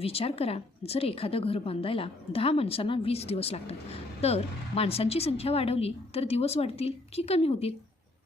विचार करा जर एखादं घर बांधायला दहा माणसांना वीस दिवस लागतात तर माणसांची संख्या वाढवली तर दिवस वाढतील की कमी होतील?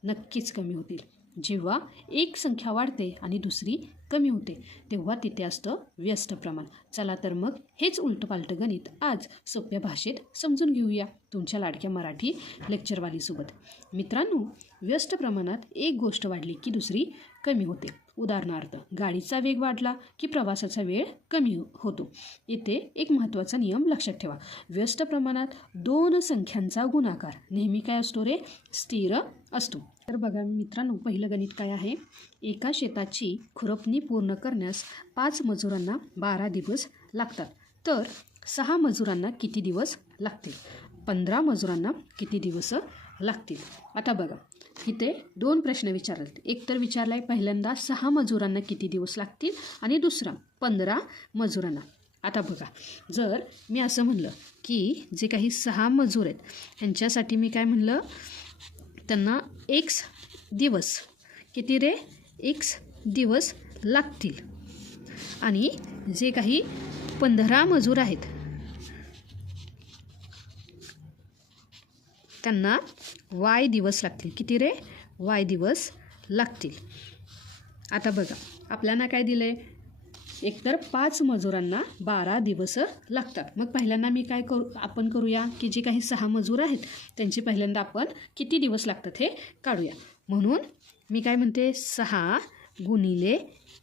नक्कीच कमी होतील. जेव्हा एक संख्या वाढते आणि दुसरी कमी होते तेव्हा तिथे असतं व्यस्त प्रमाण. चला तर मग हेच उलटपालट गणित आज सोप्या भाषेत समजून घेऊया तुमच्या लाडक्या मराठी लेक्चरवालीसोबत. मित्रांनो व्यस्त प्रमाणात एक गोष्ट वाढली की दुसरी कमी होते. उदाहरणार्थ गाडीचा वेग वाढला की प्रवासाचा वेळ कमी हो- होतो. येथे एक महत्त्वाचा नियम लक्षात ठेवा. व्यस्त प्रमाणात दोन संख्यांचा गुणाकार नेहमी काय असतो रे? स्थिर असतो. तर बघा मित्रांनो पहिलं गणित काय आहे? एका शेताची खुरपणी पूर्ण करण्यास पाच मजुरांना बारा दिवस लागतात. तर सहा मजुरांना किती दिवस लागतील? पंधरा मजुरांना किती दिवस लागतील? आता बघा इथे दोन प्रश्न विचारलेत. एक तर विचारला आहे पहिल्यांदा सहा मजुरांना किती दिवस लागतील? आणि दुसरा पंधरा मजुरांना. आता बघा जर मी असं म्हणलं की जे काही सहा मजूर आहेत ह्यांच्यासाठी मी काय म्हणलं? त्यांना एक्स दिवस. किती रे? एक्स दिवस लागतील. आणि जे काही पंधरा मजूर आहेत त्यांना वाय दिवस लागतील. किती रे? वाय दिवस लागतील. आता बघा आपल्याला काय दिलं आहे एकतर पाच मजुरांना बारा दिवस लागतात. मग पहिल्यांदा मी काय करू आपण करूया की जे काही सहा मजूर आहेत त्यांचे पहिल्यांदा आपण किती दिवस लागतात हे काढूया. म्हणून मी काय म्हणते सहा गुणिले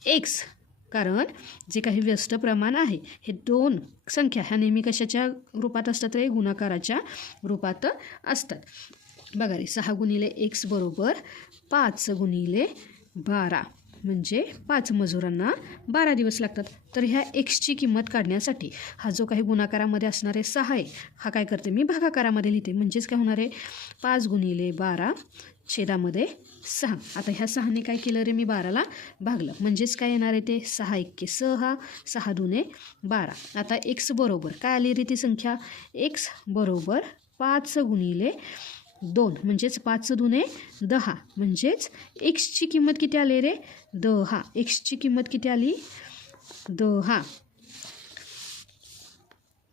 एक्स कारण जे काही व्यस्त प्रमाण आहे हे दोन संख्या ह्या नेहमी कशाच्या रूपात असतात रे? गुणाकाराच्या रूपात असतात. बघा रे सहा गुणिले एक्स बरोबर पाच गुणिले बारा. म्हणजे पाच मजुरांना बारा दिवस लागतात. तर ह्या एक्सची किंमत काढण्यासाठी हा जो काही गुणाकारामध्ये असणारे सहा आहे हा काय करते मी? भागाकारामध्ये लिहिते. म्हणजेच काय होणार आहे? पाच गुणिले बारा छेदामध्ये सहा. आता ह्या सहाने काय केलं रे मी बाराला? भागलं. म्हणजेच काय येणार आहे ते? सहा एक्के सहा सहा दुने बारा. आता एक्स बरोबर. काय आली रे ती संख्या? एक्स बरोबर पाच गुणिले दोन म्हणजेच पाच दुने दहा. म्हणजेच एक्सची किंमत किती आली रे? दहा. एक्सची किंमत किती आली? दहा.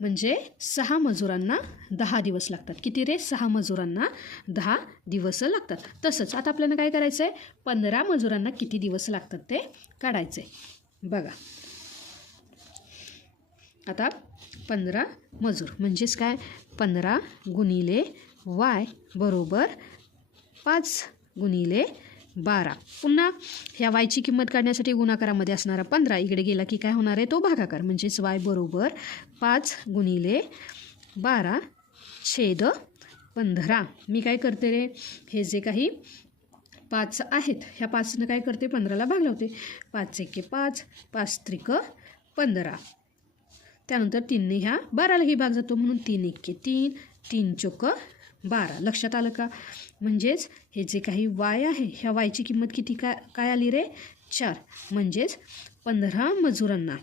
म्हणजे सहा मजुरांना दहा दिवस लागतात. किती रे? सहा मजुरांना दहा दिवस लागतात. तसंच आता आपल्याला काय करायचं आहे पंधरा मजुरांना किती दिवस लागतात ते काढायचं आहे बघा. आता पंधरा मजूर. म्हणजेच काय? पंधरा गुणिले वाय बरोबर पाच गुणिले बारा. पुन्हा ह्या वायची किंमत काढण्यासाठी गुणाकारामध्ये असणारा पंधरा इकडे गेला की काय होणार आहे? तो भागाकार म्हणजेच वाय बरोबर पाच गुणिले बारा छेद पंधरा. मी काय करते रे? हे जे काही पाच आहेत ह्या पाचनं काय करते? पंधराला भाग लावते. पाच एके पाच पाच त्रिक पंधरा. त्यानंतर तीनने ह्या बारालाही भाग जातो म्हणून तीन एके तीन तीन चोक बारा. लक्षात आलं का? म्हणजेच हे जे काही वाय आहे ह्या वायची किंमत किती काय काय आली रे? चार. म्हणजेच पंधरा मजुरांना.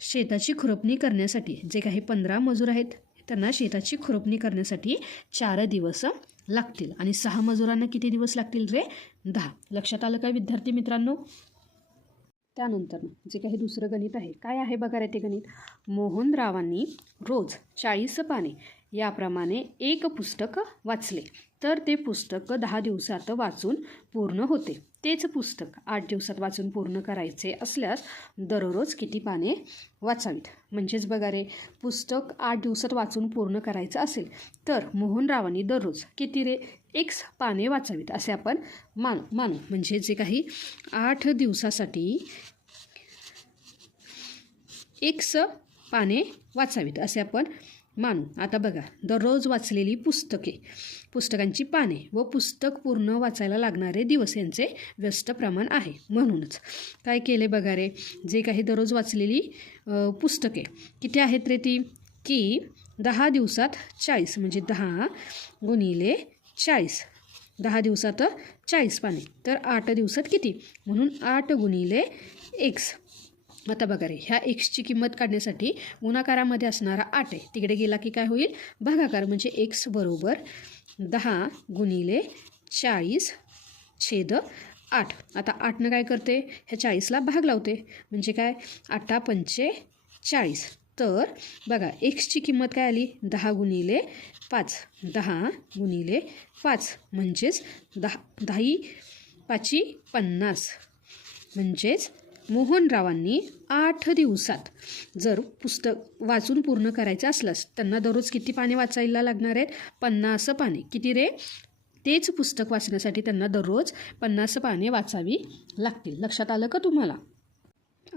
शेताची खुरपणी करण्यासाठी जे काही पंधरा मजूर आहेत त्यांना शेताची खुरपणी करण्यासाठी चार दिवस लागतील. आणि सहा मजुरांना किती दिवस लागतील रे? दहा. लक्षात आलं का विद्यार्थी मित्रांनो? त्यानंतर जे काही दुसरं गणित आहे काय आहे बघा रे ते गणित? मोहनरावांनी रोज चाळीस पाने याप्रमाणे एक पुस्तक वाचले. तर ते पुस्तक दहा दिवसात वाचून पूर्ण होते. तेच पुस्तक आठ दिवसात वाचून पूर्ण करायचे असल्यास दररोज किती पाने वाचावीत? म्हणजेच बघा रे पुस्तक आठ दिवसात वाचून पूर्ण करायचं असेल तर मोहनरावांनी दररोज किती रे? एक्स पाने वाचावीत असे आपण मान मानू. म्हणजे जे काही आठ दिवसासाठी एक्स पाने वाचावीत असे आपण मानू आता बघा दररोज वाचलेली पुस्तके पुस्तकांची पाने व पुस्तक पूर्ण वाचायला लागणारे दिवस यांचे व्यस्त प्रमाण आहे. म्हणूनच काय केले बघा रे जे काही दररोज वाचलेली पुस्तके किती आहेत रे ती? की दहा दिवसात चाळीस म्हणजे दहा गुणिले चाळीस. दहा दिवसात चाळीस पाने तर आठ दिवसात किती? म्हणून आठ गुणिले एक्स. आता बघा रे ह्या एक्सची किंमत काढण्यासाठी गुणाकारामध्ये असणारा आठ आहे. तिकडे गेला की काय होईल? भागाकार म्हणजे एक्स बरोबर दहा गुणिले चाळीस छेद आठ. आता आठनं काय करते? ह्या चाळीसला भाग लावते. म्हणजे काय? आठा पंचे चाळीस. तर बघा एक्सची किंमत काय आली? दहा गुणिले पाच. दहा गुणिले पाच. म्हणजेच दहा दहाही पाची पन्नास. म्हणजेच मोहनरावांनी आठ दिवसात जर पुस्तक वाचून पूर्ण करायचं असल्यास त्यांना दररोज किती पाने वाचायला लागणार आहेत? पन्नास पाने. किती रे? तेच पुस्तक वाचण्यासाठी त्यांना दररोज पन्नास पाने वाचावी लागतील. लक्षात आलं का तुम्हाला?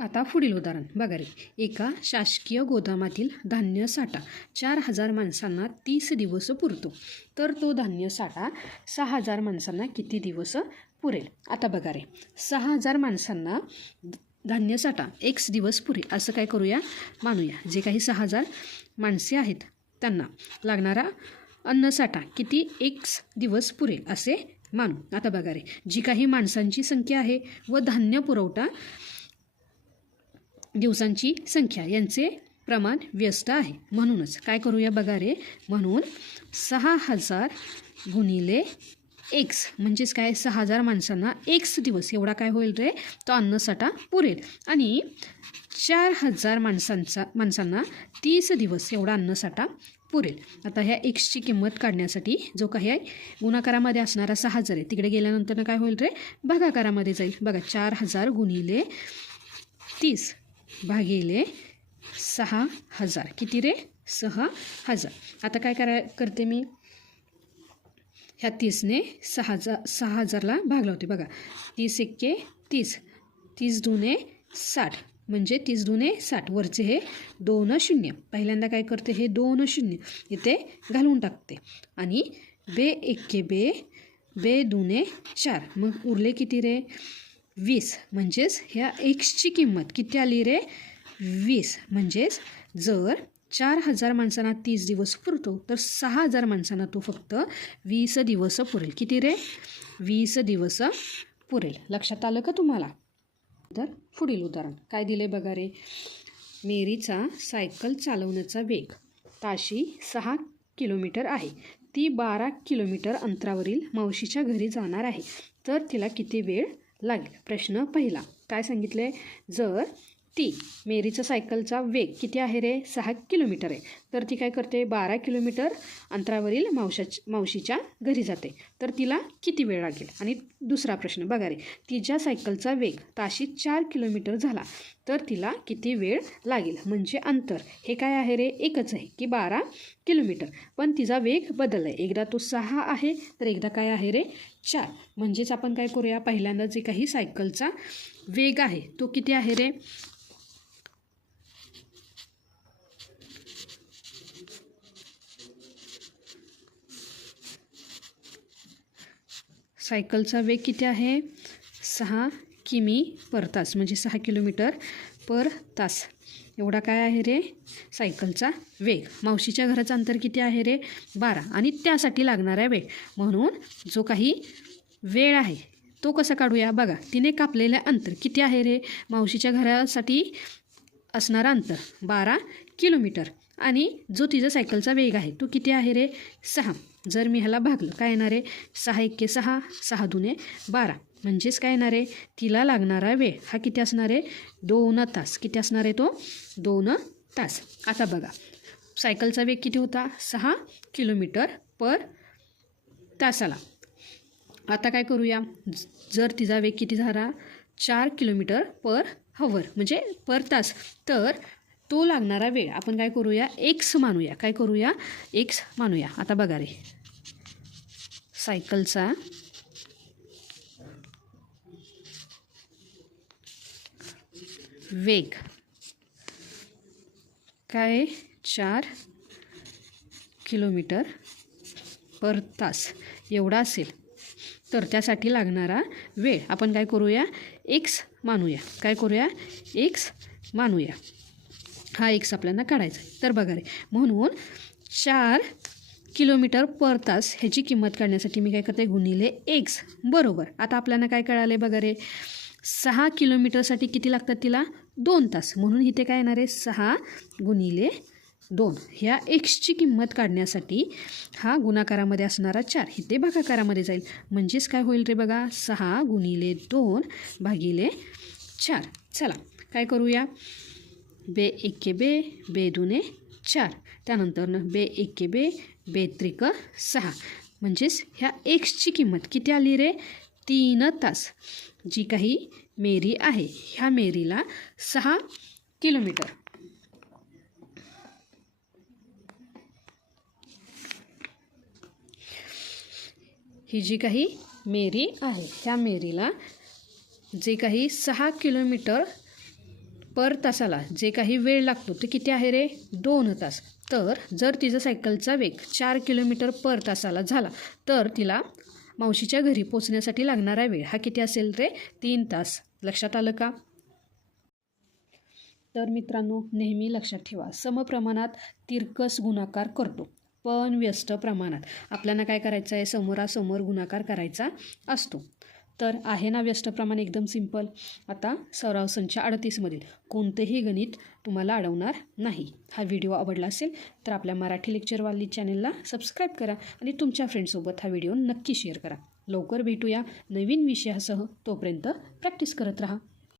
आता पुढील उदाहरण. बघा रे. एका शासकीय गोदामातील धान्य साठा. चार हजार माणसांना तीस दिवस पुरतो. तर तो धान्य साठा सहा हजार माणसांना किती दिवस पुरेल. आता बघा रे सहा हजार माणसांना धान्य साठा एक्स दिवस पुरेल असं काय करूया? मानूया. जे काही सहा हजार माणसे आहेत त्यांना लागणारा अन्नसाठा किती? एक्स दिवस पुरेल असे मानू. आता बघा रे जी काही माणसांची संख्या आहे व धान्य पुरवठा दिवसांची संख्या यांचे प्रमाण व्यस्त आहे. म्हणूनच काय करूया बघा रे म्हणून सहा हजार गुणिले एक्स म्हणजेच काय? सहा हजार माणसांना एक्स दिवस एवढा काय होईल रे? तो अन्नसाठा पुरेल. आणि चार हजार माणसांचा माणसांना तीस दिवस एवढा अन्नसाठा पुरेल. आता ह्या एक्सची किंमत काढण्यासाठी जो काही आहे गुणाकारामध्ये असणारा सहा हजार आहे तिकडे गेल्यानंतर काय होईल रे? भागाकारामध्ये जाईल. बघा चार हजार गुणिले तीस भागिले सहा हजार. किती रे? सहा हजार. आता काय करा करते मी? ह्या तीसने सहा हजार सहा हजारला भागला होते बघा. तीस एक्के तीस. तीस दुने साठ. म्हणजे तीस दुने साठ. वरचे हे दोन शून्य. पहिल्यांदा काय करते? हे दोन शून्य. इथे घालून टाकते. आणि बे एक्के बे बे दुने चार. मग उरले किती रे? वीस. म्हणजेच ह्या एक्सची किंमत किती आली रे? वीस. म्हणजेच जर चार हजार माणसांना तीस दिवस पुरतो तर सहा हजार माणसांना तो फक्त वीस दिवस पुरेल. किती रे? वीस दिवस पुरेल. लक्षात आलं का तुम्हाला? तर पुढील उदाहरण. काय दिले बघा रे? मेरीचा सायकल चालवण्याचा वेग ताशी सहा किलोमीटर आहे. ती बारा किलोमीटर अंतरावरील मावशीच्या घरी जाणार आहे. तर तिला किती वेळ लागेल? प्रश्न पहिला. काय सांगितले जर ती मेरीचं सायकलचा वेग किती आहे रे? सहा किलोमीटर आहे. तर ती काय करते? बारा किलोमीटर अंतरावरील मावशाच मावशीच्या घरी जाते. तर तिला किती वेळ लागेल? आणि दुसरा प्रश्न बघा रे तिच्या सायकलचा वेग ताशी चार किलोमीटर झाला तर तिला किती वेळ लागेल? म्हणजे अंतर हे काय आहे रे? एकच आहे की बारा किलोमीटर. पण तिचा वेग बदलला आहे एकदा तो सहा आहे तर एकदा काय आहे रे? चार. म्हणजेच आपण काय करूया? पहिल्यांदा जे काही सायकलचा वेग आहे तो किती आहे रे? सायकलचा वेग किती आहे? सहा किमी पर तास म्हणजे सहा किलोमीटर पर तास. एवढा काय आहे रे? सायकलचा वेग. मावशीच्या घराचं अंतर किती आहे रे? बारा. आणि त्यासाठी लागणारा वेळ म्हणून जो काही वेळ आहे तो कसा काढूया? बघा तिने कापलेलं अंतर किती आहे रे? मावशीच्या घरासाठी असणारा अंतर बारा किलोमीटर. आणि जो तिचा सायकलचा वेग आहे तो किती आहे रे? सहा. जर मी ह्याला भागलं काय येणार आहे? सहा एक्के सहा सहा दुने बारा. म्हणजेच काय येणार आहे? तिला लागणारा वेळ हा किती असणार आहे? दोन तास. किती असणार आहे तो? दोन तास. आता बघा. सायकलचा वेग किती होता? सहा किलोमीटर पर तासाला. आता काय करूया? जर तिचा वेग किती झाला? चार किलोमीटर पर हवर म्हणजे पर तास. तर तो लागणारा वेळ. आपण काय करूया? एक्स मानूया. काय करूया? एक्स मानूया. आता बघा रे. सायकलचा वेग. काय? चार किलोमीटर पर तास. एवढा असेल. तर त्यासाठी लागणारा वेळ. आपण काय करूया? एक्स मानूया. काय करूया? एक्स मानूया. हा एक्स आपल्याला काढायचा आहे. तर बघा रे म्हणून चार किलोमीटर पर तास ह्याची किंमत काढण्यासाठी मी काय करते गुणिले एक्स. बरोबर. आता आपल्याला काय कळाले बघा रे सहा किलोमीटरसाठी किती लागतात तिला? दोन तास. म्हणून इथे काय येणार आहे? सहा गुणिले दोन. ह्या एक्सची किंमत काढण्यासाठी हा गुणाकारामध्ये असणारा चार. इथे भागाकारामध्ये जाईल. म्हणजेच काय होईल रे बघा सहा गुणिले दोन भागिले चार. चला काय करूया? बे एक्के बे बे दुने चार. त्यानंतरनं बे एक्के बे बे त्रिक सहा. म्हणजेच ह्या एक्सची किंमत किती आली रे? तीन तास. जी काही मेरी आहे ह्या मेरीला सहा किलोमीटर. ही जी काही मेरी आहे ह्या मेरीला जे काही सहा किलोमीटर पर तासाला जे काही वेळ लागतो ते किती आहे रे? दोन तास. तर जर तिचा सायकलचा वेग चार किलोमीटर पर तासाला झाला तर तिला मावशीच्या घरी पोचण्यासाठी लागणारा वेळ हा किती असेल रे? तीन तास. लक्षात आलं का? तर मित्रांनो नेहमी लक्षात ठेवा समप्रमाणात तिरकस गुणाकार करतो पण व्यस्त प्रमाणात. आपल्याला काय करायचं आहे? समोरासमोर गुणाकार करायचा असतो. तर आहे ना व्यस्त प्रमाण एकदम सिंपल. आता सराव संच अडतीसमधील. कोणतेही गणित तुम्हाला अडवणार नाही. हा व्हिडिओ आवडला असेल तर आपल्या मराठी लेक्चरवाली चॅनलला सबस्क्राईब करा आणि तुमच्या फ्रेंडसोबत हा व्हिडिओ नक्की शेअर करा. लवकर भेटूया नवीन विषयासह. तोपर्यंत प्रॅक्टिस करत राहा.